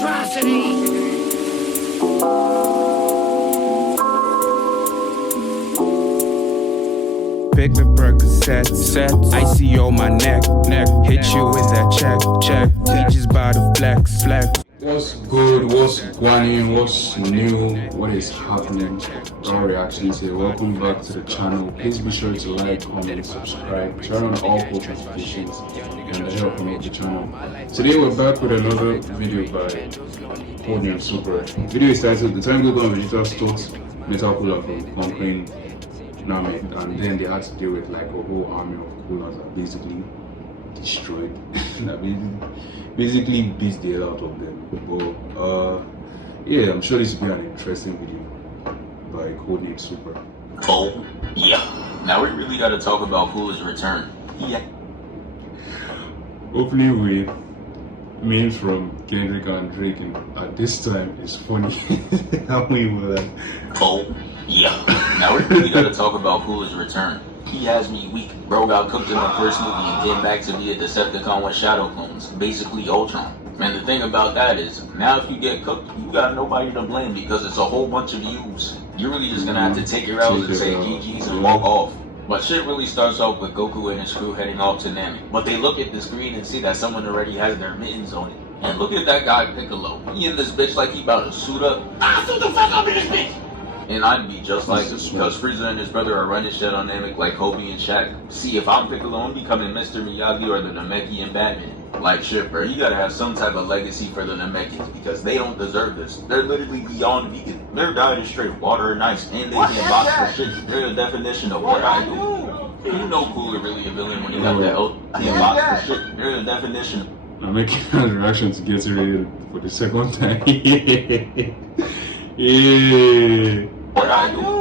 monstrosity. Big Percocet, icy on my neck, hit you with that check, teachers by the flex. What's good, what's going, what's new, what is happening, our reactions here. Welcome back to the channel. Please be sure to like, comment, subscribe, turn on all post notifications, and help promote the channel. Today we're back with another video by Codename Super. The video is titled The Time Goku Vegeta Stopped Metal Cooler from conquering Namek, and then they had to deal with like a whole army of coolers that basically destroyed that basically beat the hell out of them. But yeah, I'm sure this will be an interesting video by Codename Super. Oh yeah, now we really got to talk about Cooler's return. Yeah, Hopefully with memes from Kendrick and Drake at this time is funny. How we were like, oh yeah, now we really got to talk about Cooler's return. He has me weak. Bro got cooked in the first movie and came back to be a Decepticon with shadow clones, basically Ultron. And the thing about that is, now if you get cooked, you got nobody to blame because it's a whole bunch of yous. You're really just gonna have to take your L's and say GG's and walk off. But shit really starts off with Goku and his crew heading off to Namek. But they look at the screen and see that someone already has their mittens on it. And look at that guy Piccolo. He in this bitch like he about to suit up. I suit the fuck up in this bitch! And I'd be just like this because Frieza and his brother are running shit on Namek like Kobe and Shaq. See, if I'm Piccolo, I'm becoming Mr. Miyagi or the Namekian Batman. Like shit, bro, you gotta have some type of legacy for the Namekians because they don't deserve this. They're literally beyond vegan. Their diet is straight water and ice, and they can't box for shit. They're the definition of what I do. You know Cooler really a villain when he got that oath. He can't box for shit. They're the definition. I'm making a reaction to get ready for the second time. Yeah. What I do?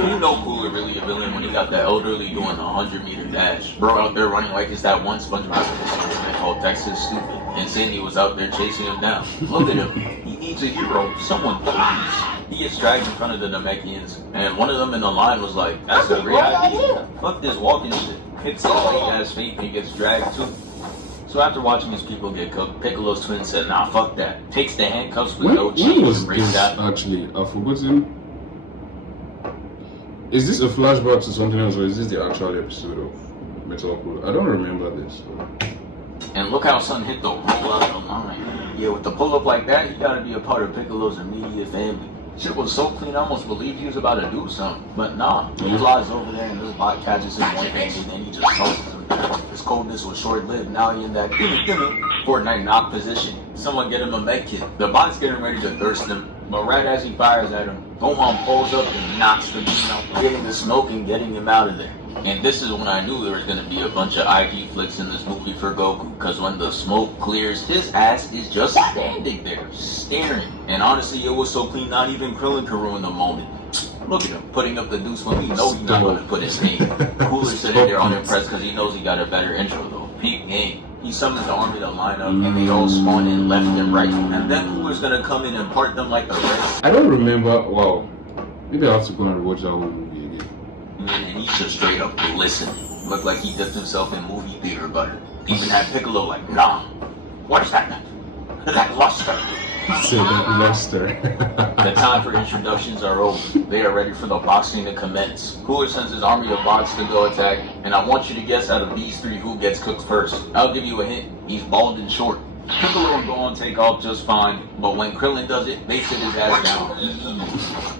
You know Cooler really a villain when he got that elderly doing a 100-meter dash. Bro out there running like it's that one SpongeBob episode they called Texas Stupid. And Cindy was out there chasing him down. Look at him. He needs a hero. Someone please. He gets dragged in front of the Namekians. And one of them in the line was like, that's a great idea. Fuck this walking shit. Hits his late ass feet and he gets dragged too. So after watching his people get cooked, Piccolo's twin said, nah, fuck that. Takes the handcuffs with no chains and breaks out. Actually, I've forgotten. Is this a flashback to something else, or is this the actual episode of Metal Cooler? I don't remember this. And look how Son hit the roll out of the line. Yeah, with the pull up like that, he gotta be a part of Piccolo's immediate family. Shit was so clean, I almost believed he was about to do something. But nah, he flies over there and this bot catches him one thing and then he just tosses him. His coldness was short-lived. Now he in that Fortnite knock position. Someone get him a med kit. The bot's getting ready to thirst him. But right as he fires at him, Gohan pulls up and knocks the beam out, getting the smoke and getting him out of there. And this is when I knew there was going to be a bunch of IG flicks in this movie for Goku. Because when the smoke clears, his ass is just standing there, staring. And honestly, it was so clean, not even Krillin could ruin the moment. Look at him, putting up the deuce when we know he's not going to put his name. Cooler sitting there unimpressed because he knows he got a better intro though. Peak game. He summons the army to line up and they all spawn in left and right. And then Cooler's going to come in and part them like the rest. I don't remember, wow. Maybe I have to go and watch that whole movie again. And he's just straight up glistening. Looked like he dipped himself in movie theater butter. Even had Piccolo like, nah, what is that? That luster. Say that luster. The time for introductions are over. They are ready for the boxing to commence. Cooler sends his army of bots to go attack, and I want you to guess out of these three who gets cooked first. I'll give you a hint. He's bald and short. Piccolo and Gohan take off just fine, but when Krillin does it, they sit his ass down.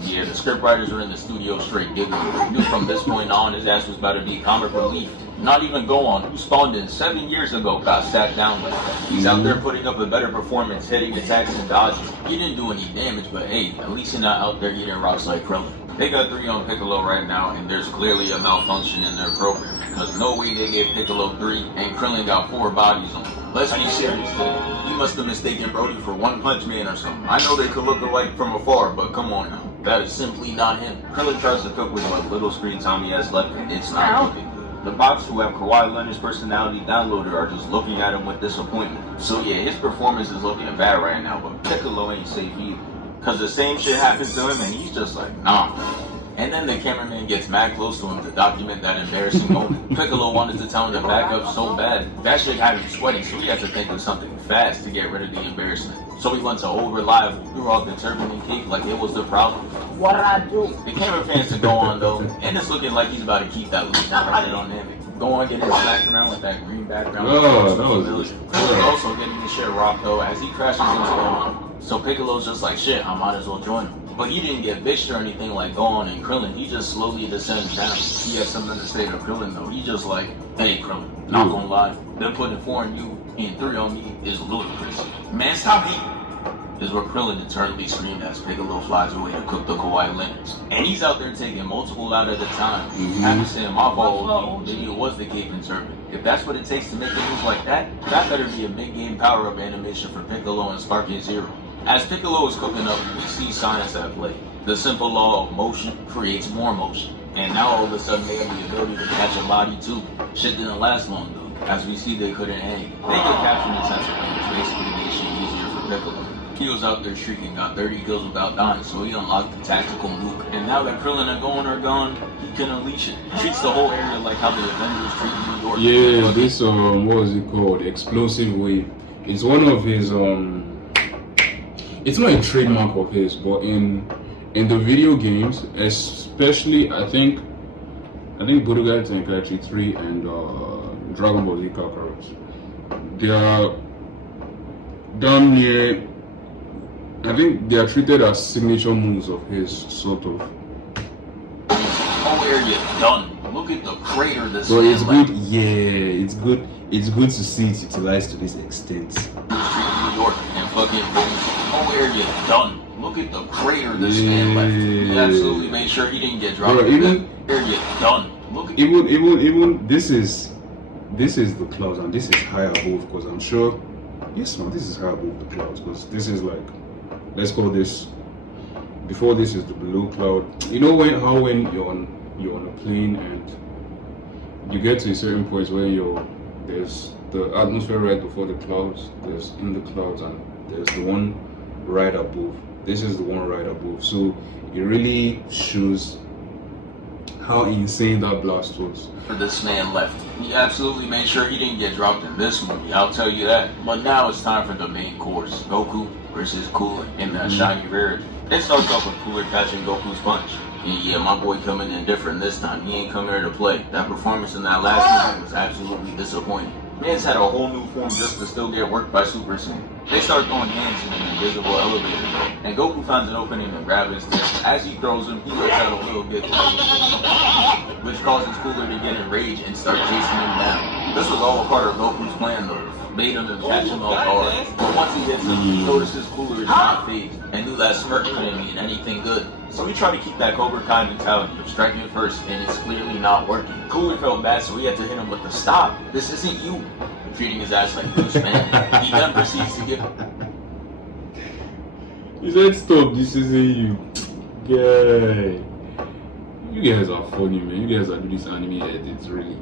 Yeah, the scriptwriters were in the studio straight giggling. Knew from this point on his ass was about to be comic relief. Not even Gohan, who spawned in 7 years ago, got sat down like that. He's out there putting up a better performance, hitting attacks and dodging. He didn't do any damage, but hey, at least he's not out there eating rocks like Krillin. They got 3 on Piccolo right now, and there's clearly a malfunction in their program. Because no way they gave Piccolo 3, and Krillin got 4 bodies on him. Let's be serious today. You must have mistaken Brody for One Punch Man or something. I know they could look alike from afar, but come on now. That is simply not him. Krillin tries to cook with what little screen time he has left, and it's not looking good. The bots who have Kawhi Leonard's personality downloaded are just looking at him with disappointment. So yeah, his performance is looking bad right now, but Piccolo ain't safe either. Cause the same shit happens to him and he's just like, nah. And then the cameraman gets mad close to him to document that embarrassing moment. Piccolo wanted to tell him to back up so bad. That shit had him sweating, so he had to think of something fast to get rid of the embarrassment. So he went to over live, threw off the turban and cape like it was the problem. What did I do? The camera pans to go on though, and it's looking like he's about to keep that loose right on him. Go on getting smacked around with that green background. Oh, that was Krillin also getting the shit rocked though as he crashes into him. So Piccolo's just like, shit, I might as well join him. But he didn't get bitched or anything like Gohan and Krillin. He just slowly descends down. He has something to say to Krillin though. He just like, hey Krillin, not gonna lie, them putting 4 on you and 3 on me is ludicrous. Man, stop me! Is where Krillin internally screamed as Piccolo flies away to cook the Kawaii Lanterns. And he's out there taking multiple out at a time. After saying, my fault, maybe it was the cape and turban. If that's what it takes to make a move like that, that better be a mid-game power-up animation for Piccolo and Sparky Zero. As Piccolo is cooking up, we see science at play. The simple law of motion creates more motion. And now all of a sudden they have the ability to catch a body too. Shit didn't last long though. As we see, they couldn't hang. They get captured in sensor range, basically made shit easier for Piccolo. He was out there shrieking, got 30 kills without dying, so he unlocked the tactical nuke. And now that Krillin and Gohan are gone, he can unleash it. He treats the whole area like how the Avengers treat New York. Yeah, this what was it called? Explosive wave. It's one of his it's not a trademark of his, but in the video games, especially I think Budokai Tenkaichi 3 and Dragon Ball Z Kakarot, they are damn near, I think they are treated as signature moves of his, sort of. Oh, area done. Look at the crater this So it's good, yeah, it's good. It's good to see it utilized to this extent. Street New York and fucking whole area done. Look at the crater this man left. He absolutely made sure he didn't get dropped. Bro, even area done. Look at even this is the clouds and this is high above, because I'm sure, yes man, this is high above the clouds, because this is like, let's call this, before this is the below cloud. You know when you're on a plane and you get to a certain point where there's the atmosphere right before the clouds, there's in the clouds, and there's the one right above. This is the one right above. So it really shows how insane that blast was. for this man left. He absolutely made sure he didn't get dropped in this movie, I'll tell you that. But now it's time for the main course. Goku versus Cooler in that shiny rarity. It starts off with Cooler catching Goku's punch. Yeah, my boy coming in different this time. He ain't come here to play. That performance in that last movie was absolutely disappointing. Man's had a whole new form just to still get worked by Super Saiyan. They start throwing hands in an invisible elevator, and Goku finds an opening to grab his fist. As he throws him, he lets out a little giggle, which causes Cooler to get enraged and start chasing him down. This was all a part of Goku's plan though. Made him to catch him off guard. But once he hits him, he notices Cooler is not phased and knew that smirk couldn't mean anything good. So he tried to keep that Cobra Kai mentality of striking first, and it's clearly not working. Cooler felt bad, so he had to hit him with the stop. This isn't you. Treating his ass like Bruce, man. He then proceeds to give. He said, "Stop! This isn't you, guy. You guys are funny, man. You guys are doing this anime edits, really.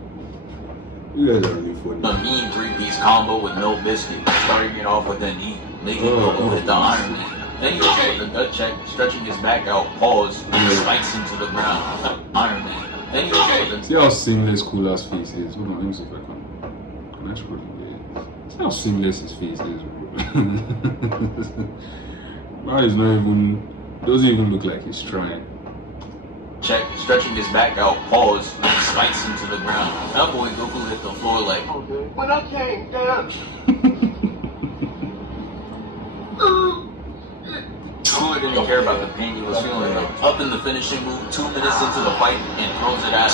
You guys are really funny." A mean three-piece combo with no biscuit, starting it off with a knee, making Goku hit the Iron Man. Then he goes with a gut check, stretching his back out, pause, and spikes him to the ground. Iron Man. Then he goes with See how seamless Cooler's face is. Hold on, let me see if I can. Can I scroll it? See how seamless his face is, bro. Man is not even, doesn't even look like he's trying. check, stretching his back out, pause, and spikes him to the ground. That boy Goku hit the floor like, When I came down, Cooler didn't care about the pain he was feeling though. Up in the finishing move, 2 minutes into the fight, and throws it at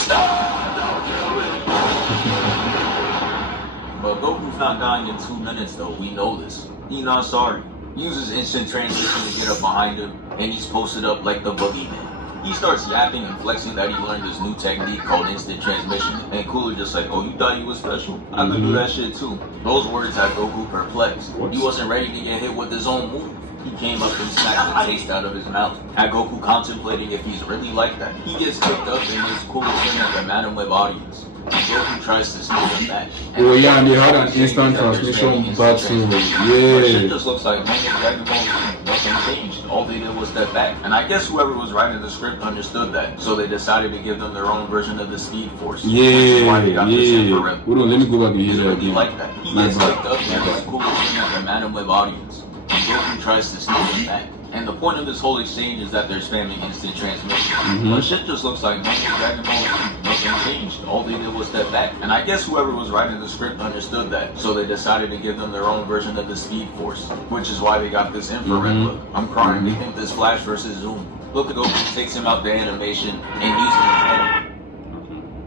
But Goku's not dying in 2 minutes though, we know this. He's not sorry. He uses instant transition to get up behind him, and he's posted up like the boogeyman. He starts yapping and flexing that he learned this new technique called instant transmission, and Cooler just like, oh, you thought he was special? I could do that shit too. Those words had Goku perplexed. He wasn't ready to get hit with his own move. He came up and smacked the taste out of his mouth. Had Goku contemplating if he's really like that. He gets picked up and his Cooler thing like a Madam Web audience. And Goku tries to sneak him back. Oh yeah, and they had an instant transmission battle. Shit Yeah. just looks like Dragon Ball Z. Nothing changed. All they did was step back. And I guess whoever was writing the script understood that. So they decided to give them their own version of the Speed Force. Yeah. Hold on, let me go back and hear He's that really again. like that. He gets hyped up and like cool at the Madam Web audience. And Goku tries to sneak him back. And the point of this whole exchange is that they're spamming instant transmission. But shit just looks like normal Dragon Ball Z. Nothing changed. All they did was step back. And I guess whoever was writing the script understood that. So they decided to give them their own version of the Speed Force. Which is why they got this infrared look. I'm crying. They think this Flash versus Zoom. Look at Goku takes him out the animation and uses his head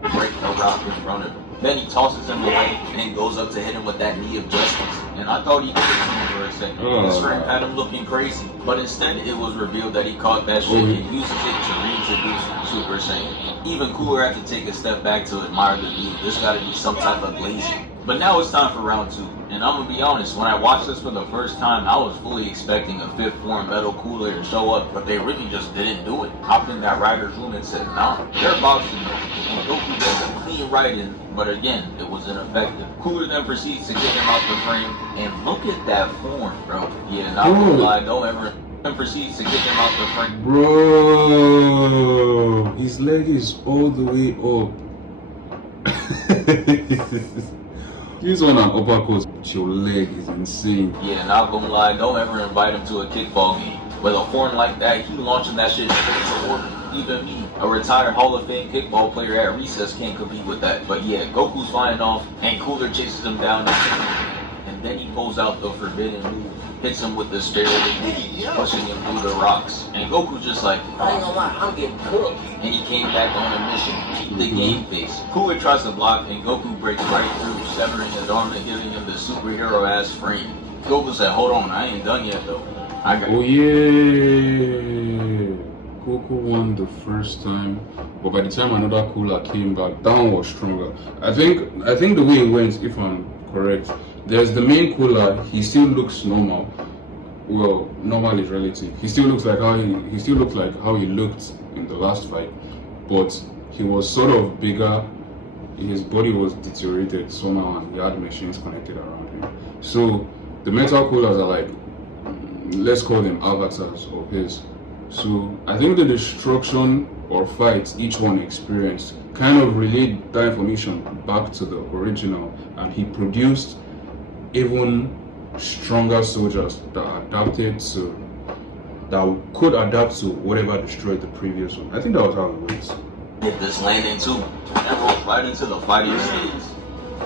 to break a rock in front of him. Then he tosses him away and goes up to hit him with that knee of justice. And I thought he did it for a second. His friend had him looking crazy. But instead it was revealed that he caught that shit and uses it to reintroduce Super Saiyan. Even cooler had to take a step back to admire the view. This gotta be some type of glazing. But now it's time for round 2. And I'm gonna be honest, when I watched this for the first time, I was fully expecting a 5th form Metal Cooler to show up, but they really just didn't do it. Hopped in that writer's room and said, nah, they're boxing. And Goku gets a clean writing, but again, it was ineffective. Cooler then proceeds to kick him out the frame, and look at that form, bro. Yeah, not gonna lie, don't ever. Then proceeds to kick him out the frame. Bro, his leg is all the way up. This one an uppercut. Your leg is insane. Yeah, not gonna lie, don't ever invite him to a kickball game. With a form like that, he launching that shit straight to order. Even me, a retired Hall of Fame kickball player at recess, can't compete with that. But yeah, Goku's flying off, and Cooler chases him down, and then he pulls out the forbidden move, hits him with the stairway, pushing him through the rocks. And Goku's just like, I ain't gonna lie, I'm getting cooked. And he came back on a mission, keep the game face. Cooler tries to block, and Goku breaks right through, severing his arm and giving him the superhero-ass frame. Goku said, hold on, I ain't done yet though. Oh yeah, Goku won the first time, but by the time another cooler came back, that one was stronger. I think the way it went, if I'm correct, there's the main cooler. He still looks normal. Well, normal is relative. He still looks like how he still looks like how he looked in the last fight, but he was sort of bigger. His body was deteriorated somehow, and he had machines connected around him. So the metal coolers are like, let's call them avatars of his. So I think the destruction or fights each one experienced kind of relayed that information back to the original, and he produced even stronger soldiers that could adapt to whatever destroyed the previous one. I think that was how it went. Hit this landing too, and rolled right into the fighting stage.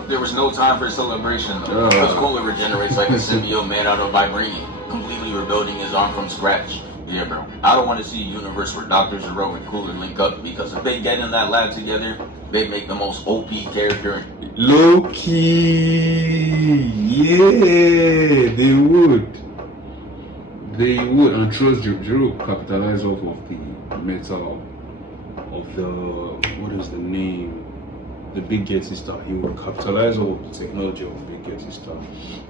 There was no time for celebration though, because Cooler regenerates like a symbiote made out of vibranium, completely rebuilding his arm from scratch. Yeah, bro. I don't want to see a universe where Dr. Zero and Cooler link up, because if they get in that lab together, they'd make the most OP character. Low-key, yeah, they would. And trust Zero capitalize off of the metal of the, what is the name? The Big Getty Star. He will capitalize off the technology of Big Getty Star.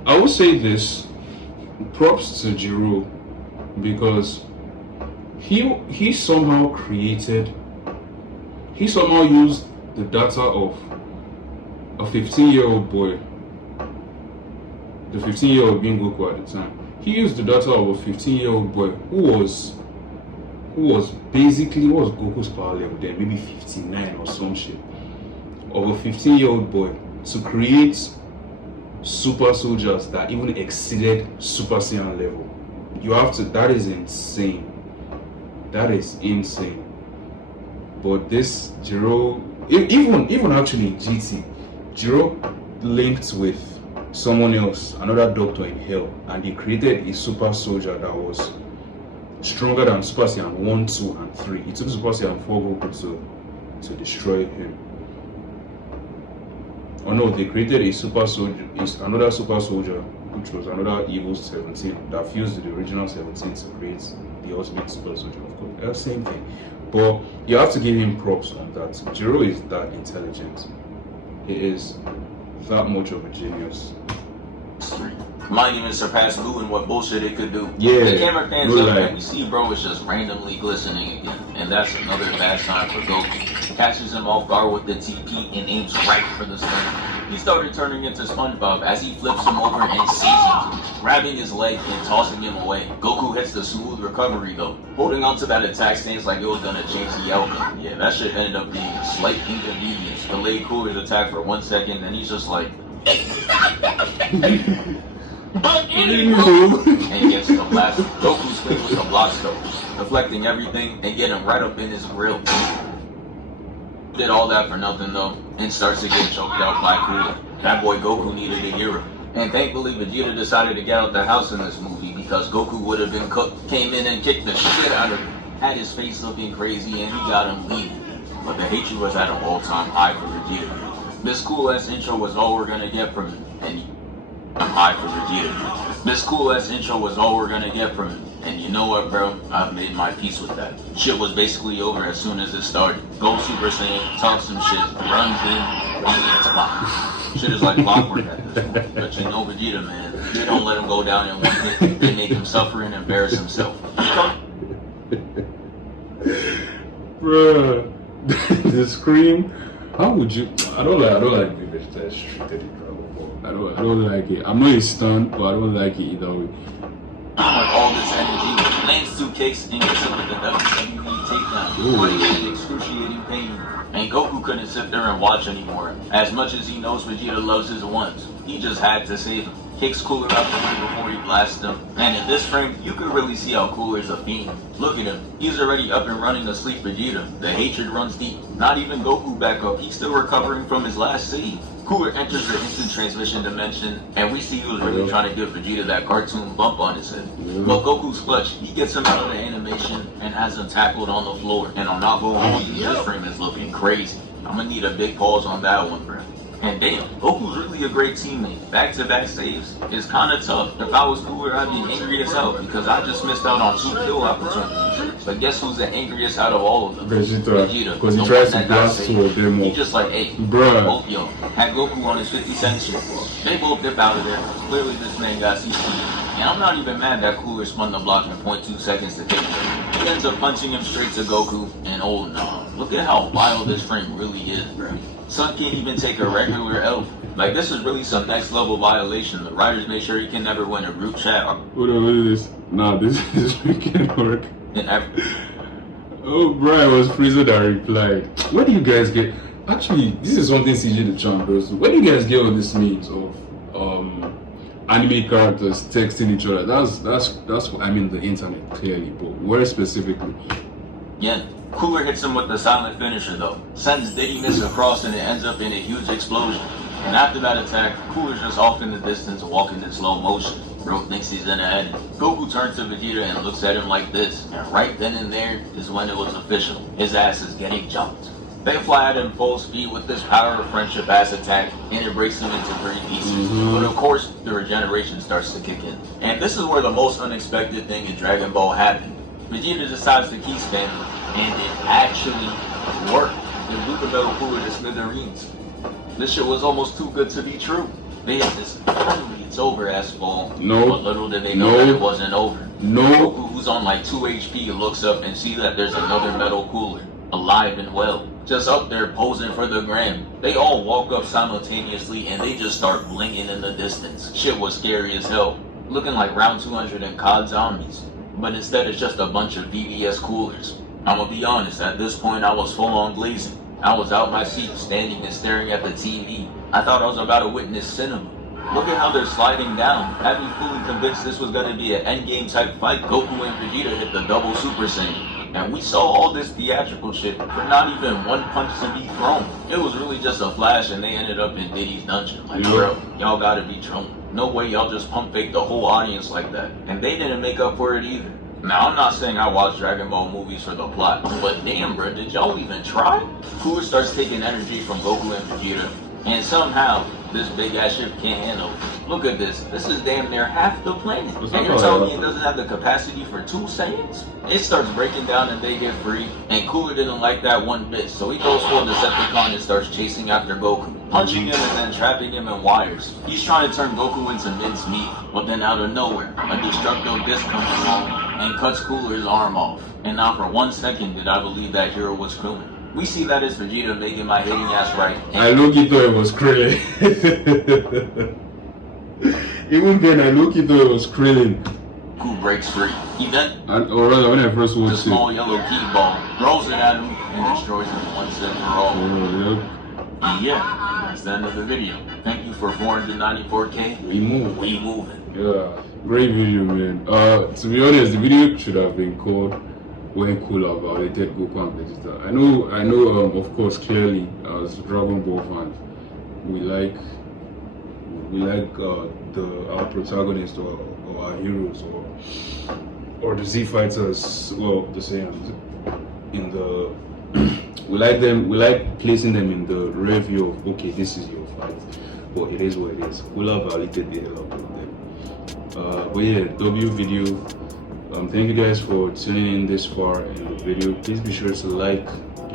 I will say this, props to Zero, because he somehow used the data of a 15-year-old boy, the 15-year-old being Goku at the time. He used the data of a 15-year-old boy who was basically, what was Goku's power level then? Maybe 59 or some shit. Of a 15-year-old boy to create super soldiers that even exceeded Super Saiyan level. That is insane. That is insane. But this Zero, even actually in GT, Zero linked with someone else, another doctor in Hell, and he created a super soldier that was stronger than Super Saiyan 1, 2, and 3. It took Super Saiyan 4 Goku to destroy him. Oh no, they created a super soldier, another super soldier, which was another evil 17 that fused with the original 17 to create the ultimate super soldier, of course. They're the same thing. But you have to give him props on that. Zero is that intelligent. He is that much of a genius. Might even surpass Blue in what bullshit it could do. Yeah, the camera pans up and we see bro is just randomly glistening again. And that's another bad sign for Goku. catches him off guard with the TP and aims right for the stomach. He started turning into SpongeBob as he flips him over and seizes him, grabbing his leg and tossing him away. Goku hits the smooth recovery though, holding on to that attack stance like it was gonna change the outcome. Yeah, that shit ended up being a slight inconvenience. Delayed Cooler's attack for 1 second, and he's just like, and gets the blast. Goku swings with the block though, deflecting everything and getting right up in his grill. Did all that for nothing though, and starts to get choked out by Cooler. That boy Goku needed a hero. And thankfully Vegeta decided to get out the house in this movie because Goku would have been cooked. Came in and kicked the shit out of him. Had his face looking crazy and he got him leaving. But the hatred was at an all-time high for Vegeta. This cool ass intro was all we're gonna get from him. And high for Vegeta. This cool ass intro was all we're gonna get from him. And you know what, bro? I've made my peace with that. Shit was basically over as soon as it started. Go Super Saiyan, talk some shit, runs in, and it's fine. Shit is like clockwork at this point. But you know Vegeta, man. They don't let him go down in one hit. They make him suffer and embarrass himself. Bruh. The scream. How would you? I don't like Vegeta is treated in Dragon Ball. I don't like it. I'm not a stan, but I don't like it either way. With all this energy, lands 2 kicks and gets him with the WWE takedown, putting him in excruciating pain. And Goku couldn't sit there and watch anymore. As much as he knows Vegeta loves his ones, he just had to save him. Kicks Cooler out the way before he blasts him. And in this frame, you could really see how Cooler's a fiend. Look at him. He's already up and running asleep Vegeta. The hatred runs deep. Not even Goku back up. He's still recovering from his last save. Cooler enters the instant transmission dimension, and we see he was really trying to give Vegeta that cartoon bump on his head. But Goku's clutch. He gets him out of the animation and has him tackled on the floor. And I'm not going to hold you, this frame is looking crazy. I'm going to need a big pause on that one, bro. And damn, Goku's really a great teammate. Back-to-back saves is kinda tough. If I was Cooler, I'd be angry as hell because I just missed out on 2 kill opportunities. But guess who's the angriest out of all of them? Vegeta. Because he tries to blast 2 of them. He's just like, hey, bruh. Both, yo, had Goku on his 50 cent shit. They both dip out of there. Clearly this man got CC. And I'm not even mad that Cooler spun the block in 0.2 seconds to take him. He ends up punching him straight to Goku. And oh no, look at how wild this frame really is, bro. Son can't even take a regular L. Like, this is really some next level violation. The writers make sure he can never win a group chat. What is this? Nah, this can't work. Oh, bro, it was Frieza that replied. Where do you guys get? Actually, this is something CJ the Champ does. Where do you guys get all these memes of anime characters texting each other? That's what I mean, the internet clearly, but where specifically? Yeah. Cooler hits him with the silent finisher though, sends Diddy-ness across and it ends up in a huge explosion. And after that attack, Cooler's just off in the distance walking in slow motion. Bro thinks he's in ahead. Goku turns to Vegeta and looks at him like this, and right then and there is when it was official. His ass is getting jumped. They fly at him full speed with this power of friendship ass attack, and it breaks him into 3 pieces. But of course, the regeneration starts to kick in. And this is where the most unexpected thing in Dragon Ball happened. Vegeta decides to key spam, and it actually worked. It blew the Metal Cooler to smithereens. This shit was almost too good to be true. They had this finally it's over ass ball. No. But little did they know that it wasn't over. No. Goku, who's on like 2 HP, looks up and sees that there's another Metal Cooler, alive and well, just up there posing for the gram. They all walk up simultaneously and they just start blinging in the distance. Shit was scary as hell. Looking like round 200 in COD zombies. But instead it's just a bunch of VVS coolers. I'ma be honest, at this point I was full on glazing. I was out my seat, standing and staring at the TV. I thought I was about to witness cinema. Look at how they're sliding down. Had me fully convinced this was gonna be an endgame type fight. Goku and Vegeta hit the double Super Saiyan. And we saw all this theatrical shit for not even one punch to be thrown. It was really just a flash and they ended up in Diddy's dungeon. Like, bro, y'all gotta be drunk. No way y'all just pump fake the whole audience like that. And they didn't make up for it either. Now, I'm not saying I watch Dragon Ball movies for the plot, but damn, bro, did y'all even try? Cooler starts taking energy from Goku and Vegeta, and somehow, this big-ass ship can't handle it. Look at this. This is damn near half the planet. And you're telling me it doesn't have the capacity for 2 Saiyans? It starts breaking down and they get free, and Cooler didn't like that one bit, so he goes for Decepticon and starts chasing after Goku, punching him and then trapping him in wires. He's trying to turn Goku into mincemeat, but then out of nowhere, a Destructo Disc comes along and cuts Cooler's arm off. And not for 1 second did I believe that hero was Krillin. We see that as Vegeta making my hating ass right. I low-key thought it was Krillin. Even then, I low-key thought it was Krillin. Goku breaks free. He then, Or rather, when I first the watched it. small yellow key ball, throws it at him and destroys him once and for all. Yep. Yeah, that's the end of the video. Thank you for 494K. We move. We moving. Yeah, great video, man. To be honest, the video should have been called "When Cooler Violated Goku and Vegeta." I know. Of course, clearly, as Dragon Ball fans, we like our protagonist or our heroes or the Z fighters. Well, the same in the. We like them. We like placing them in the rear view of, okay, this is your fight, but it is what it is. Cooler violated the hell out of them. But yeah, W video. Thank you guys for tuning in this far in the video. Please be sure to like,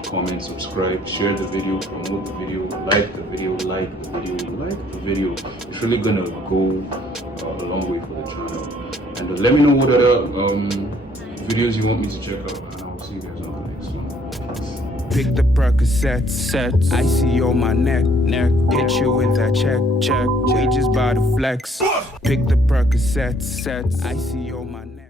comment, subscribe, share the video, promote the video, like the video, like the video, like the video. It's really gonna go a long way for the channel. And let me know what other videos you want me to check out, and I'll see you guys on the next one. Pick the Percocets, sets. Icy on my neck. Hit you with that check. We just bout to flex. Pick the Percocets, sets. Icy on my neck.